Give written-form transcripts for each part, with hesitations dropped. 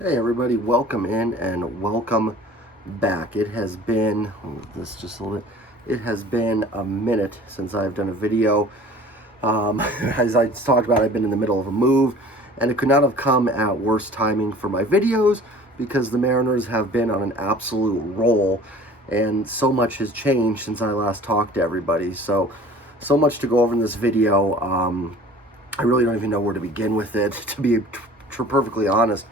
Hey everybody, welcome in and welcome back. It has been this just a little bit. It has been a minute since I've done a video. As I talked about, I've been in the middle of a move, and it could not have come at worse timing for my videos because the Mariners have been on an absolute roll, and so much has changed since I last talked to everybody. So much to go over in this video. I really don't even know where to begin with it, to be perfectly honest.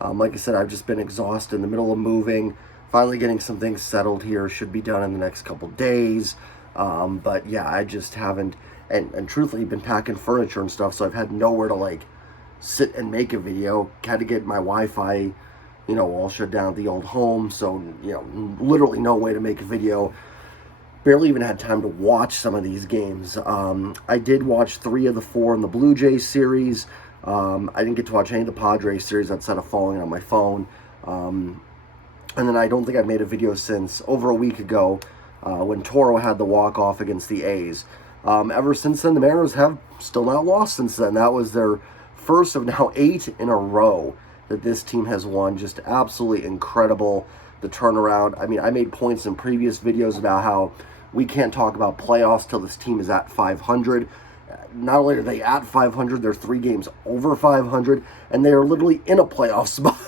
Like I said, I've just been exhausted in the middle of moving. Finally getting some things settled here. Should be done in the next couple days. But yeah, I just haven't, and truthfully, been packing furniture and stuff, so I've had nowhere to like sit and make a video. Had to get my Wi-Fi, all shut down at the old home, so, literally no way to make a video. Barely even had time to watch some of these games. I did watch 3 of the 4 in the Blue Jays series. I didn't get to watch any of the Padres series outside of following on my phone. And then I don't think I've made a video since over a week ago when Toro had the walk-off against the A's. Ever since then, the Mariners have still not lost since then. That was their first of now 8 in a row that this team has won. Just absolutely incredible, the turnaround. I mean, I made points in previous videos about how we can't talk about playoffs till this team is at 500. Not only are they at 500, they're 3 games over 500, and they are literally in a playoff spot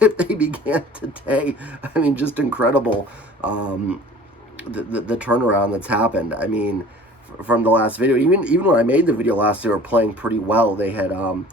if they began today. I mean, just incredible, the turnaround that's happened. I mean, from the last video, even when I made the video last, they were playing pretty well. They had, come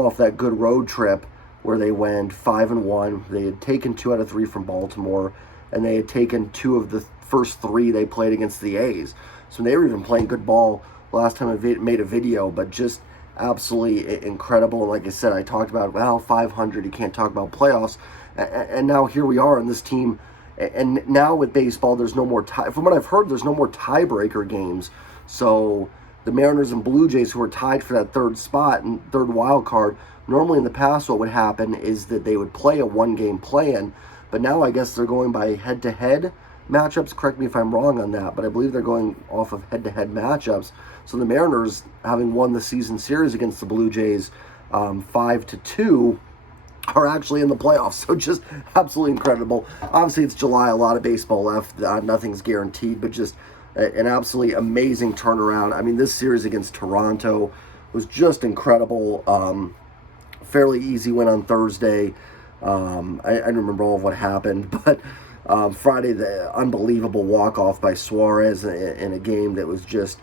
off that good road trip where they went 5-1. They had taken 2 out of 3 from Baltimore, and they had taken 2 of the first 3 they played against the A's. So they were even playing good ball last time I made a video, but just absolutely incredible. And like I said, I talked about, 500, you can't talk about playoffs. And now here we are in this team. And now with baseball, there's no more from what I've heard, there's no more tiebreaker games. So the Mariners and Blue Jays, who are tied for that 3rd spot and 3rd wild card, normally in the past what would happen is that they would play a 1-game play-in. But now I guess they're going by head-to-head matchups. Correct me if I'm wrong on that, but I believe they're going off of head-to-head matchups. So the Mariners, having won the season series against the Blue Jays 5-2, are actually in the playoffs. So just absolutely incredible. Obviously, it's July, a lot of baseball left. Nothing's guaranteed, but just an absolutely amazing turnaround. I mean, this series against Toronto was just incredible. Fairly easy win on Thursday. I don't remember all of what happened, but Friday, the unbelievable walk-off by Suarez in a game that was just...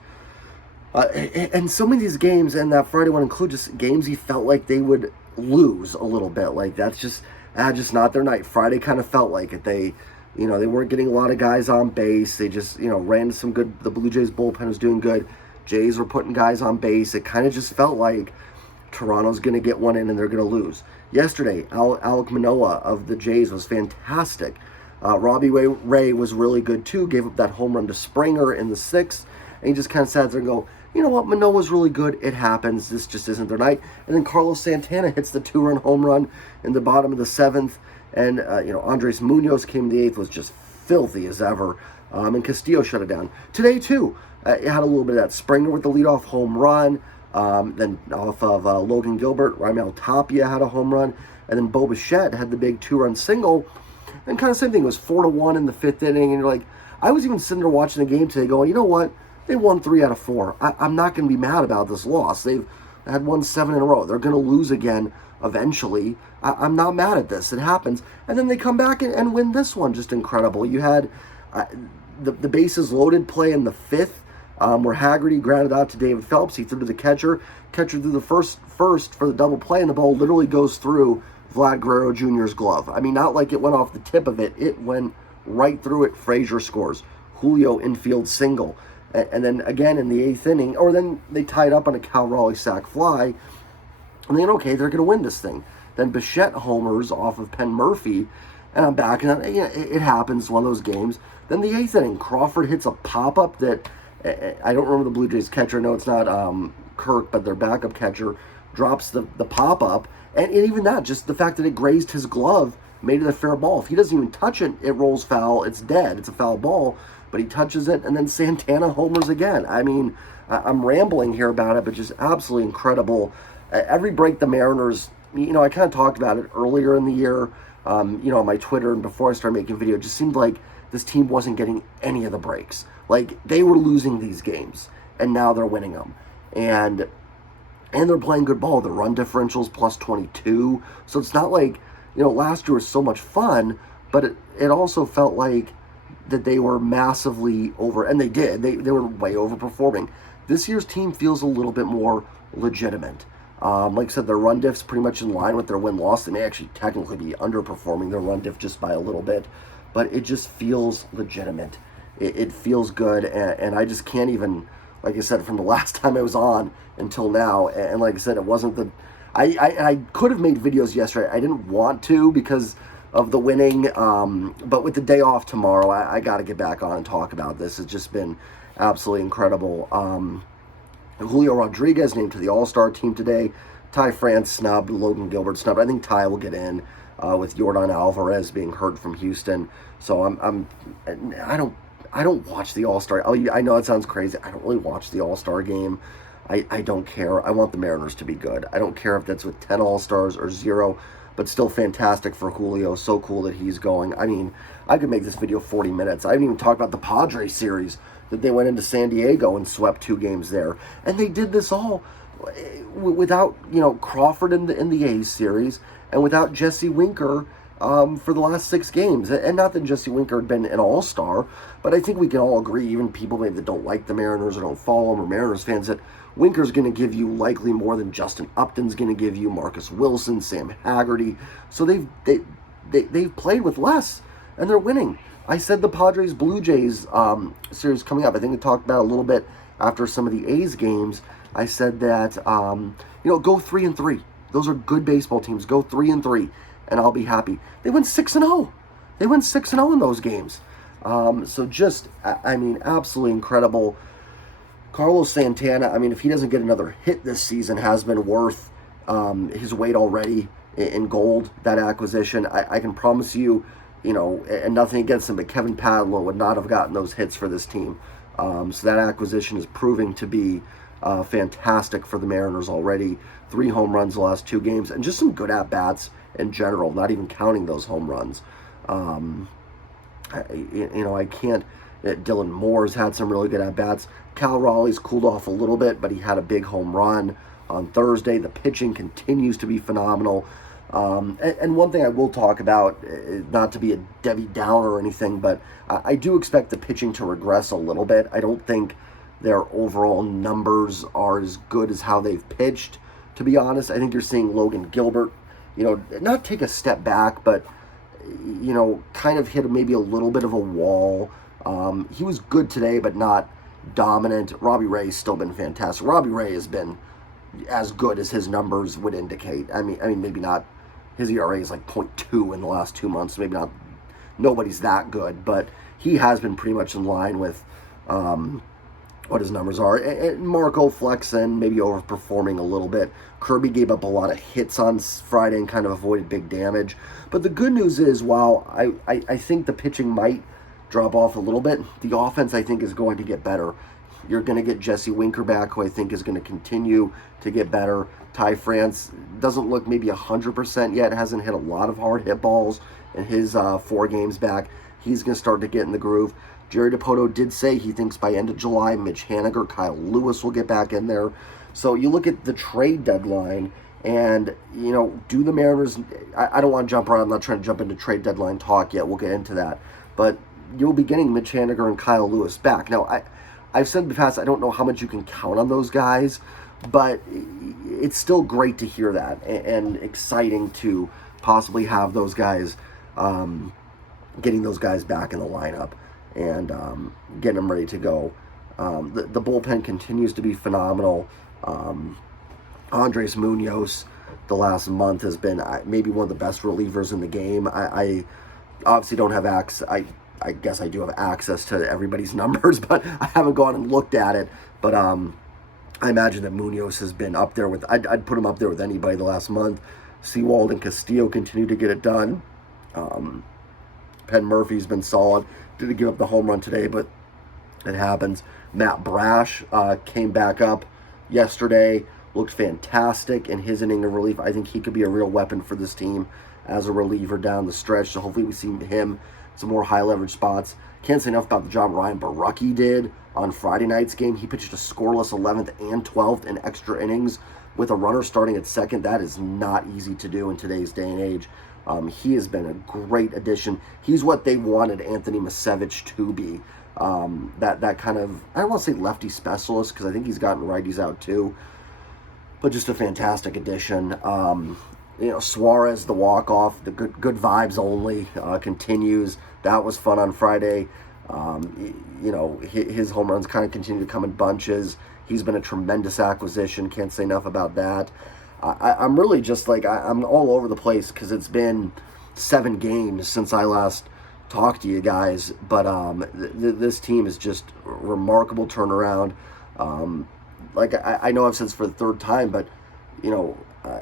and so many of these games, and that Friday one include just games he felt like they would lose a little bit. Like, that's just not their night. Friday kind of felt like it. They weren't getting a lot of guys on base. They just, ran some good... The Blue Jays bullpen was doing good. Jays were putting guys on base. It kind of just felt like Toronto's going to get one in and they're going to lose. Yesterday, Alek Manoah of the Jays was fantastic. Robbie Ray was really good too. Gave up that home run to Springer in the 6th. And he just kind of sat there and go, you know what, Manoah's really good. It happens. This just isn't their night. And then Carlos Santana hits the 2-run home run in the bottom of the 7th. And, Andres Munoz came in the 8th, was just filthy as ever. And Castillo shut it down. Today, too, it had a little bit of that. Springer with the leadoff home run. Then off of Logan Gilbert, Raimel Tapia had a home run. And then Bo Bichette had the big 2-run single. And kind of same thing. It was 4-1 in the 5th inning. And you're like, I was even sitting there watching the game today going, you know what? They won 3 out of 4. I'm not going to be mad about this loss. They've had won 7 in a row. They're going to lose again eventually. I'm not mad at this. It happens. And then they come back and win this one. Just incredible. You had the bases loaded play in the 5th where Haggerty grounded out to David Phelps. He threw to the catcher. Catcher threw the first for the double play, and the ball literally goes through Vlad Guerrero Jr.'s glove. I mean, not like it went off the tip of it. It went right through it. Frazier scores. Julio infield single. And then again in the 8th inning, or then they tied up on a Cal Raleigh sac fly, and then, okay, they're going to win this thing. Then Bichette homers off of Penn Murphy, and I'm back, and it happens, one of those games. Then the 8th inning, Crawford hits a pop-up that, I don't remember the Blue Jays catcher, no, it's not Kirk, but their backup catcher, drops the pop-up, and even that, just the fact that it grazed his glove made it a fair ball. If he doesn't even touch it, it rolls foul, it's dead, it's a foul ball. But he touches it, and then Santana homers again. I mean, I'm rambling here about it, but just absolutely incredible. Every break the Mariners I kind of talked about it earlier in the year, on my Twitter and before I started making video. It just seemed like this team wasn't getting any of the breaks. Like, they were losing these games, and now they're winning them. And they're playing good ball. The run differential's plus 22. So it's not like, last year was so much fun, but it also felt like that they were massively over, and they did. They were way overperforming. This year's team feels a little bit more legitimate. Like I said, their run diff's pretty much in line with their win-loss. They may actually technically be underperforming their run diff just by a little bit, but it just feels legitimate. It feels good, and I just can't even, like I said, from the last time I was on until now, and like I said, it wasn't the... I could have made videos yesterday. I didn't want to because of the winning, but with the day off tomorrow, I got to get back on and talk about this. It's just been absolutely incredible. Julio Rodriguez named to the All-Star team today. Ty France snubbed. Logan Gilbert snubbed. I think Ty will get in with Yordan Alvarez being hurt from Houston. So I don't watch the All-Star. I know it sounds crazy. I don't really watch the All-Star game. I don't care. I want the Mariners to be good. I don't care if that's with 10 All-Stars or 0, but still fantastic for Julio. So cool that he's going. I mean, I could make this video 40 minutes. I didn't even talk about the Padres series that they went into San Diego and swept 2 games there. And they did this all without, Crawford in the A's series and without Jesse Winker for the last 6 games. And not that Jesse Winker had been an all-star, but I think we can all agree, even people maybe that don't like the Mariners or don't follow them, or Mariners fans, that Winker's going to give you likely more than Justin Upton's going to give you, Marcus Wilson, Sam Haggerty. So they've played with less, and they're winning. I said the Padres-Blue Jays series coming up. I think we talked about it a little bit after some of the A's games. I said that, go 3-3. Those are good baseball teams. Go 3-3, and I'll be happy. They went 6-0. They went 6-0 in those games. So just, absolutely incredible. Carlos Santana, if he doesn't get another hit this season, has been worth his weight already in gold, that acquisition. I can promise you, and nothing against him, but Kevin Padlo would not have gotten those hits for this team. So that acquisition is proving to be fantastic for the Mariners already. 3 home runs the last 2 games, and just some good at-bats in general, not even counting those home runs. I can't... Dylan Moore's had some really good at-bats. Cal Raleigh's cooled off a little bit, but he had a big home run on Thursday. The pitching continues to be phenomenal. And one thing I will talk about, not to be a Debbie Downer or anything, but I do expect the pitching to regress a little bit. I don't think their overall numbers are as good as how they've pitched, to be honest. I think you're seeing Logan Gilbert, not take a step back, but, kind of hit maybe a little bit of a wall. He was good today, but not dominant. Robbie Ray's still been fantastic. Robbie Ray has been as good as his numbers would indicate. I mean, maybe not. His ERA is like 0.2 in the last 2 months. Maybe not. Nobody's that good, but he has been pretty much in line with what his numbers are. And Marco Flexen maybe overperforming a little bit. Kirby gave up a lot of hits on Friday and kind of avoided big damage. But the good news is, while I think the pitching might drop off a little bit, the offense, I think, is going to get better. You're going to get Jesse Winker back, who I think is going to continue to get better. Ty France doesn't look maybe 100% yet, hasn't hit a lot of hard hit balls in his 4 games back. He's going to start to get in the groove. Jerry Dipoto did say he thinks by end of July, Mitch Haniger, Kyle Lewis will get back in there. So you look at the trade deadline, and, do the Mariners... I don't want to jump around. I'm not trying to jump into trade deadline talk yet. We'll get into that. But you'll be getting Mitch Haniger and Kyle Lewis back. Now, I've said in the past, I don't know how much you can count on those guys, but it's still great to hear that, and exciting to possibly have those guys, getting those guys back in the lineup and getting them ready to go. The bullpen continues to be phenomenal. Andres Munoz, the last month, has been maybe one of the best relievers in the game. I obviously don't have access. I guess I do have access to everybody's numbers, but I haven't gone and looked at it. But I imagine that Munoz has been up there with... I'd put him up there with anybody the last month. Sewald and Castillo continue to get it done. Penn Murphy's been solid. Didn't give up the home run today, but it happens. Matt Brash came back up yesterday. looked fantastic in his inning of relief. I think he could be a real weapon for this team as a reliever down the stretch. So hopefully we see him some more high leverage spots. Can't say enough about the job Ryan Borucki did on Friday night's game. He pitched a scoreless 11th and 12th in extra innings with a runner starting at second. That is not easy to do in today's day and age. He has been a great addition. He's what they wanted Anthony Misiewicz to be. That kind of, I don't want to say lefty specialist, because I think he's gotten righties out too, but just a fantastic addition. Suarez, the walk-off, the good vibes only, continues. That was fun on Friday. His home runs kind of continue to come in bunches. He's been a tremendous acquisition. Can't say enough about that. I'm really just like, I'm all over the place because it's been 7 games since I last talked to you guys. But this team is just a remarkable turnaround. I know I've said this for the 3rd time, but,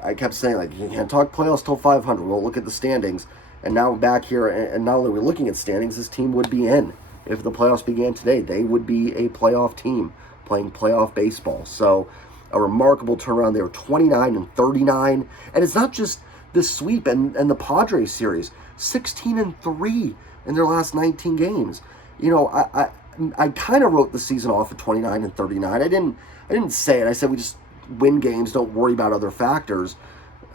I kept saying, like, you can't talk playoffs till 500. Well, look at the standings. And now we're back here, and not only are we looking at standings, this team would be in. If the playoffs began today, they would be a playoff team playing playoff baseball. So a remarkable turnaround. They were 29-39. And it's not just this sweep and the Padres series. 16-3 in their last 19 games. I kind of wrote the season off at 29-39. I didn't say it. I said we just win games, don't worry about other factors.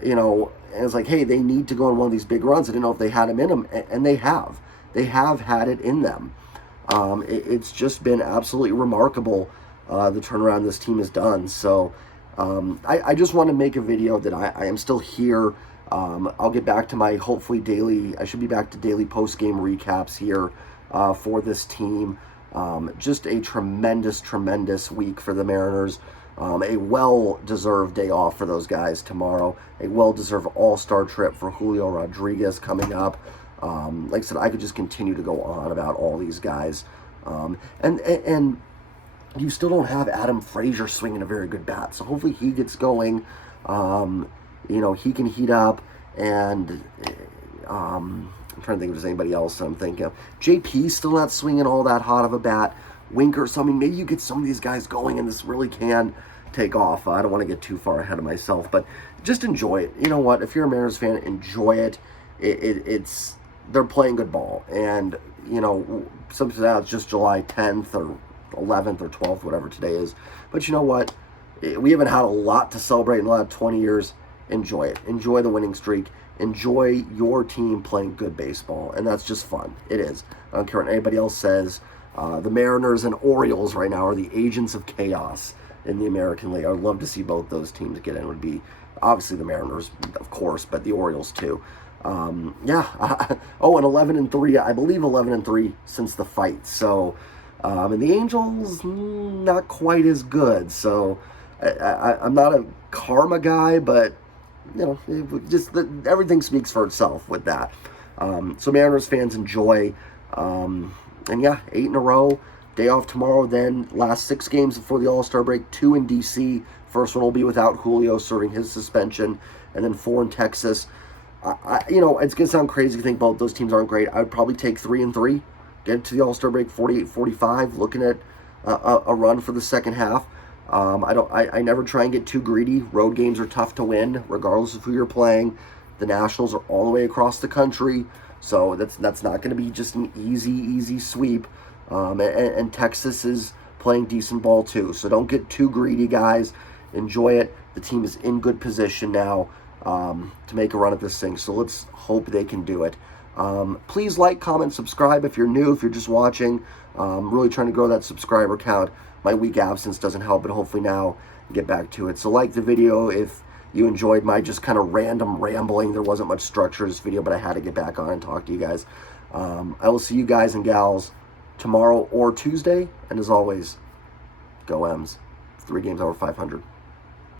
And it's like, hey, they need to go on one of these big runs. I didn't know if they had them in them, and they have. They have had it in them. It's just been absolutely remarkable, the turnaround this team has done. So I just want to make a video that I am still here. I'll get back to my I should be back to daily post-game recaps here for this team. Just a tremendous week for the Mariners. A well-deserved day off for those guys tomorrow. A well-deserved all-star trip for Julio Rodriguez coming up. Like I said, I could just continue to go on about all these guys. And you still don't have Adam Frazier swinging a very good bat. So hopefully he gets going. He can heat up. And I'm trying to think if there's anybody else I'm thinking of. JP's still not swinging all that hot of a bat. Winker, so maybe you get some of these guys going and this really can take off. I don't want to get too far ahead of myself, but just enjoy it. You know what? If you're a Mariners fan, enjoy it. They're playing good ball. And, sometimes it's just July 10th or 11th or 12th, whatever today is. But you know what? We haven't had a lot to celebrate in the last 20 years. Enjoy it. Enjoy the winning streak. Enjoy your team playing good baseball. And that's just fun. It is. I don't care what anybody else says. The Mariners and Orioles right now are the agents of chaos in the American League. I would love to see both those teams get in. It would be obviously the Mariners, of course, but the Orioles too. And 11-3. I believe 11-3 since the fight. So, and the Angels not quite as good. So, I'm not a karma guy, but everything speaks for itself with that. So Mariners fans, enjoy. And 8 in a row, day off tomorrow, then last 6 games before the All-Star break, 2 in D.C. First one will be without Julio serving his suspension, and then 4 in Texas. It's going to sound crazy to think both those teams aren't great. I would probably take 3-3, get to the All-Star break 48-45, looking at a run for the second half. I never try and get too greedy. Road games are tough to win, regardless of who you're playing. The Nationals are all the way across the country. So that's not going to be just an easy sweep. And Texas is playing decent ball too. So don't get too greedy, guys. Enjoy it. The team is in good position now to make a run at this thing. So let's hope they can do it. Please like, comment, subscribe if you're new, if you're just watching. Really trying to grow that subscriber count. My week absence doesn't help, but hopefully now get back to it. So like the video if you enjoyed my just kind of random rambling. There wasn't much structure to this video, but I had to get back on and talk to you guys. I will see you guys and gals tomorrow or Tuesday. And as always, go M's. 3 games over 500.